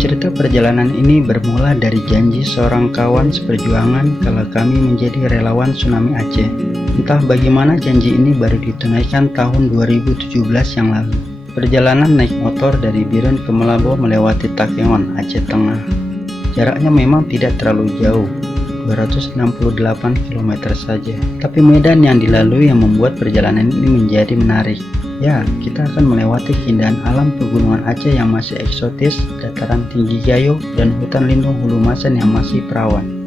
Cerita perjalanan ini bermula dari janji seorang kawan seperjuangan kala kami menjadi relawan Tsunami Aceh. Entah bagaimana janji ini baru ditunaikan tahun 2017 yang lalu. Perjalanan naik motor dari Biren ke Malabo melewati Takengon, Aceh Tengah. Jaraknya memang tidak terlalu jauh, 268 km saja. Tapi medan yang dilalui yang membuat perjalanan ini menjadi menarik. Ya, kita akan melewati keindahan alam pegunungan Aceh yang masih eksotis, dataran tinggi Gayo, dan hutan lindung Hulu Masan yang masih perawan.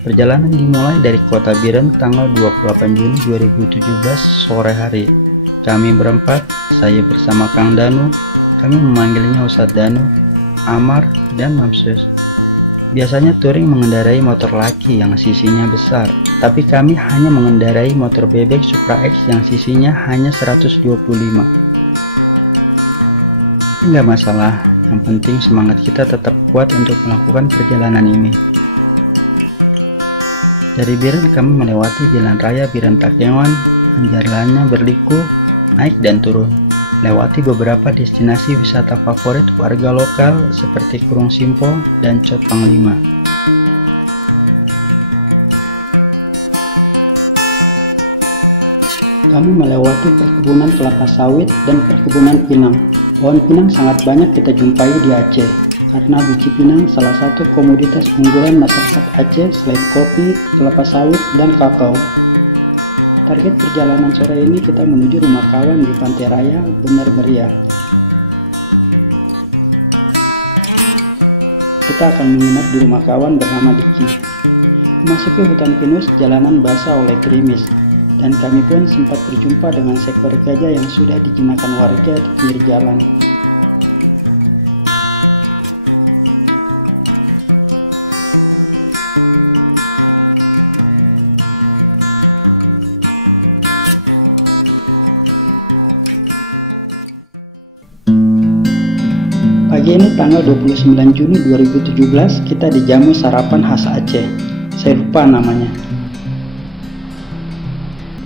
Perjalanan dimulai dari kota Biren tanggal 28 Juni 2017 sore hari. Kami berempat, saya bersama Kang Danu, kami memanggilnya Ustadz Danu, Amar, dan Mamsus. Biasanya touring mengendarai motor laki yang sisinya besar, tapi kami hanya mengendarai motor bebek Supra X yang sisinya hanya 125. Enggak masalah, yang penting semangat kita tetap kuat untuk melakukan perjalanan ini. Dari Biren kami melewati jalan raya Biren Takengon, jalannya berliku, naik dan turun. Lewati beberapa destinasi wisata favorit warga lokal seperti Kurung Simpo dan Cot Panglima. Kami melewati perkebunan kelapa sawit dan perkebunan pinang. Pohon pinang sangat banyak kita jumpai di Aceh, karena biji pinang salah satu komoditas unggulan masyarakat Aceh selain kopi, kelapa sawit, dan kakao. Target perjalanan sore ini kita menuju rumah kawan di Pantai Raya Bener Meriah. Kita akan menginap di rumah kawan bernama Diki. Memasuki hutan pinus, jalanan basah oleh gerimis, dan kami pun sempat berjumpa dengan seekor gajah yang sudah dijinakan warga di pinggir jalan. Pagi ini tanggal 29 Juni 2017 kita dijamu sarapan khas Aceh. Saya lupa namanya.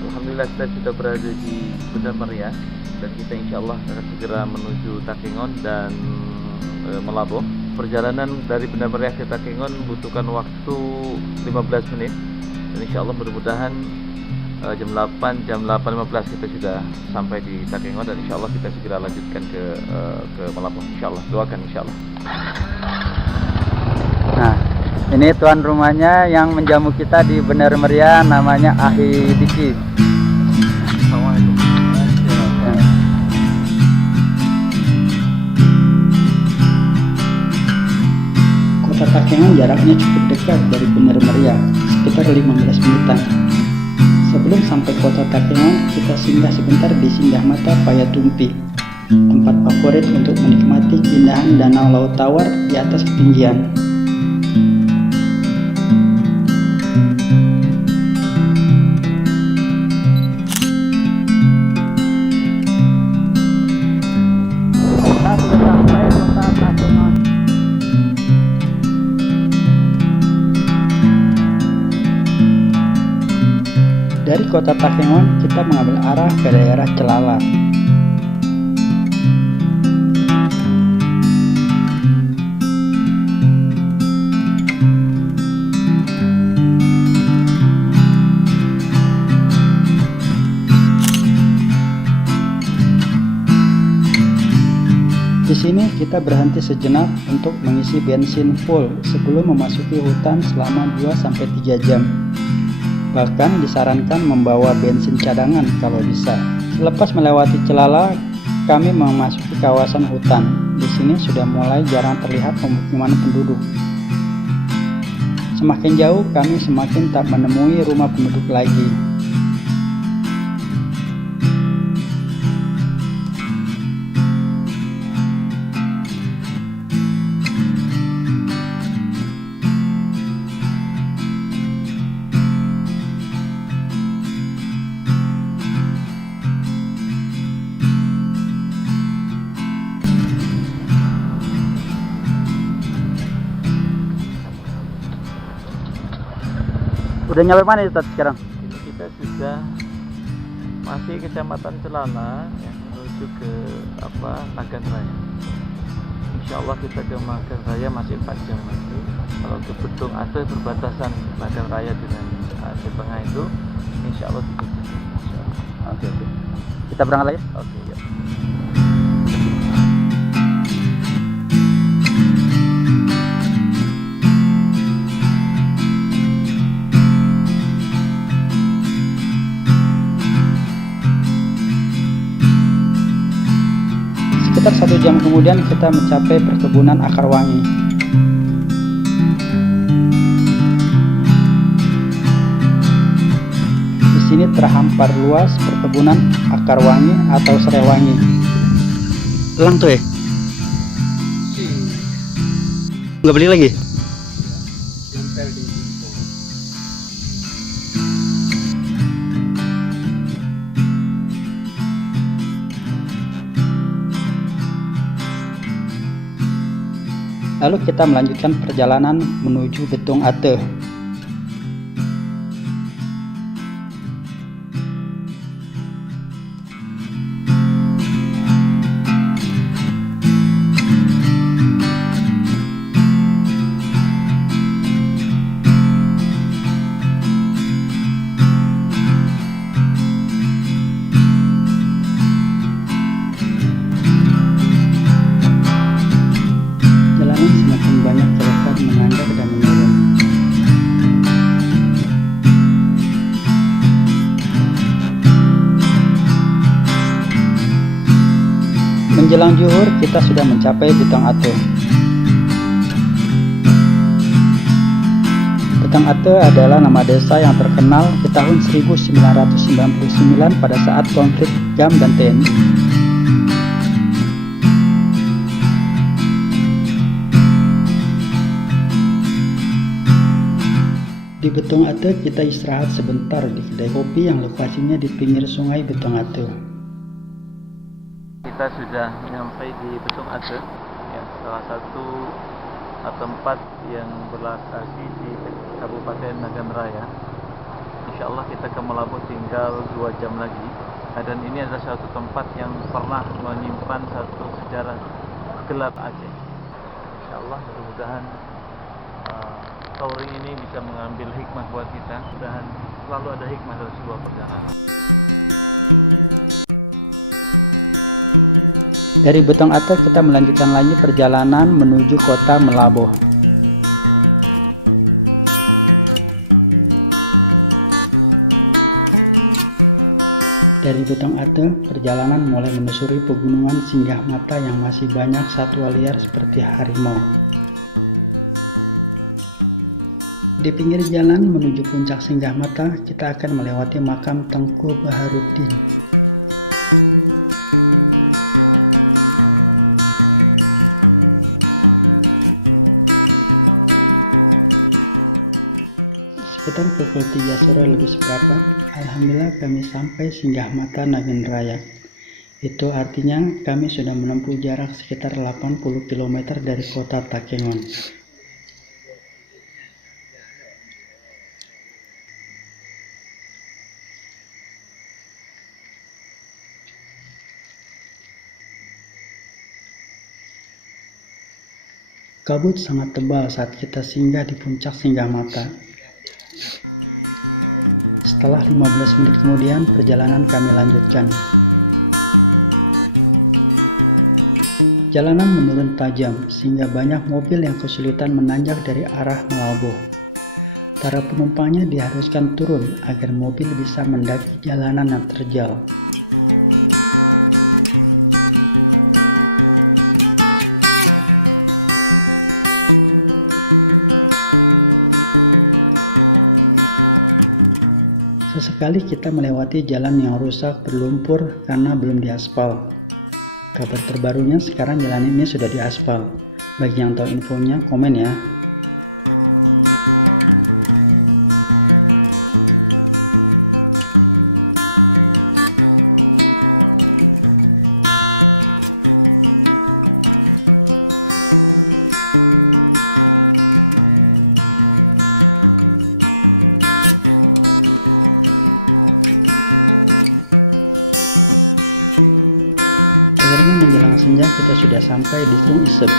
Alhamdulillah kita sudah berada di Bener Meriah dan kita insya Allah akan segera menuju Takengon dan Malabo. Perjalanan dari Bener Meriah ke Takengon membutuhkan waktu 15 menit dan insya Allah mudah-mudahan jam 8, jam 8.15 kita sudah sampai di Takengon dan insya Allah kita segera lanjutkan ke Malabo. Insya Allah, doakan insya Allah. Nah, ini tuan rumahnya yang menjamu kita di Bener Meriah, namanya Ahi Diki. Assalamualaikum. Kota Takengon jaraknya cukup dekat dari Bener Meriah, sekitar 15 menitan. Sebelum sampai kota Takengon, kita singgah sebentar di Singgah Mata Payatumpi, tempat favorit untuk menikmati keindahan danau Laut Tawar di atas ketinggian. Kita sudah sampai kota Takengon. Dari kota Takengon, kita mengambil arah ke daerah Celala. Di sini kita berhenti sejenak untuk mengisi bensin full sebelum memasuki hutan selama 2-3 jam. Bahkan disarankan membawa bensin cadangan kalau bisa. Selepas melewati Celala, kami memasuki kawasan hutan. Di sini sudah mulai jarang terlihat pemukiman penduduk. Semakin jauh, kami semakin tak menemui rumah penduduk lagi. Udah nyampe mana Ustaz sekarang? Ini kita sudah masih Kecamatan Celana ya, menuju ke Nagan Raya. Insya Allah kita ke Nagan Raya masih 4 jam lagi. Kalau ke Betung Ate perbatasan Nagan Raya dengan Aceh Tengah itu insya Allah 3 jam. Insya Allah. Oke. Kita berangkat lagi. Oke, ya. Sekitar 1 jam kemudian kita mencapai perkebunan akar wangi. Di sini terhampar luas perkebunan akar wangi atau serai wangi. Elang tuh ya? Nggak beli lagi? Lalu kita melanjutkan perjalanan menuju Betung Ate. Semakin banyak telepon menanjak dan menurun. Menjelang zuhur kita sudah mencapai Betung Ate. Betung Ate adalah nama desa yang terkenal di tahun 1999 pada saat konflik GAM dan TNI. Di Betung Ate kita istirahat sebentar di kedai kopi yang lokasinya di pinggir sungai Betung Ate. Kita sudah sampai di Betung Ate, ya, salah satu tempat yang berlokasi di Kabupaten Nagan Raya. Insya Allah kita ke Melabuh tinggal 2 jam lagi. Dan ini adalah satu tempat yang pernah menyimpan satu sejarah gelap Aceh. Insya Allah mudah-mudahan story ini bisa mengambil hikmah buat kita. Mudah-mudahan selalu ada hikmah dalam sebuah perjalanan. Dari Betung Ate kita melanjutkan lagi perjalanan menuju kota Melabuh. Dari Betung Ate, perjalanan mulai menyusuri pegunungan Singgah Mata yang masih banyak satwa liar seperti harimau. Di pinggir jalan menuju puncak Singgah Mata, kita akan melewati makam Tengku Baharuddin. Sekitar pukul 3 sore lebih seperempat, alhamdulillah kami sampai Singgah Mata Nagan Raya. Itu artinya kami sudah menempuh jarak sekitar 80 km dari kota Takengon. Kabut sangat tebal saat kita singgah di puncak Singgah Mata. Setelah 15 menit kemudian, perjalanan kami lanjutkan. Jalanan menurun tajam, sehingga banyak mobil yang kesulitan menanjak dari arah Melabuh. Para penumpangnya diharuskan turun agar mobil bisa mendaki jalanan yang terjal. Sesekali kita melewati jalan yang rusak berlumpur karena belum diaspal. Kabar terbarunya sekarang jalan ini sudah diaspal. Bagi yang tahu infonya, komen ya. Akhirnya menjelang senja kita sudah sampai di Krung Isep.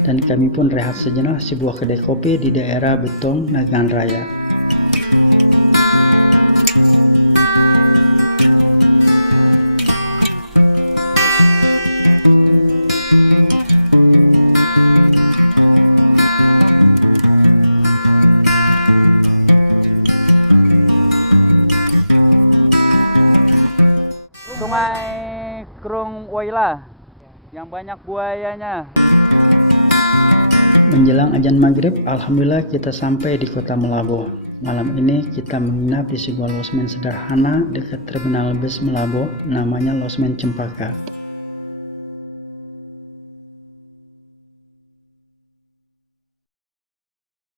Dan kami pun rehat sejenak sebuah kedai kopi di daerah Betong, Nagan Raya. Sungai Krung Waila yang banyak buayanya. Menjelang azan maghrib, alhamdulillah kita sampai di kota Malabo. Malam ini kita menginap di sebuah losmen sederhana dekat terminal bus Malabo, namanya Losmen Cempaka.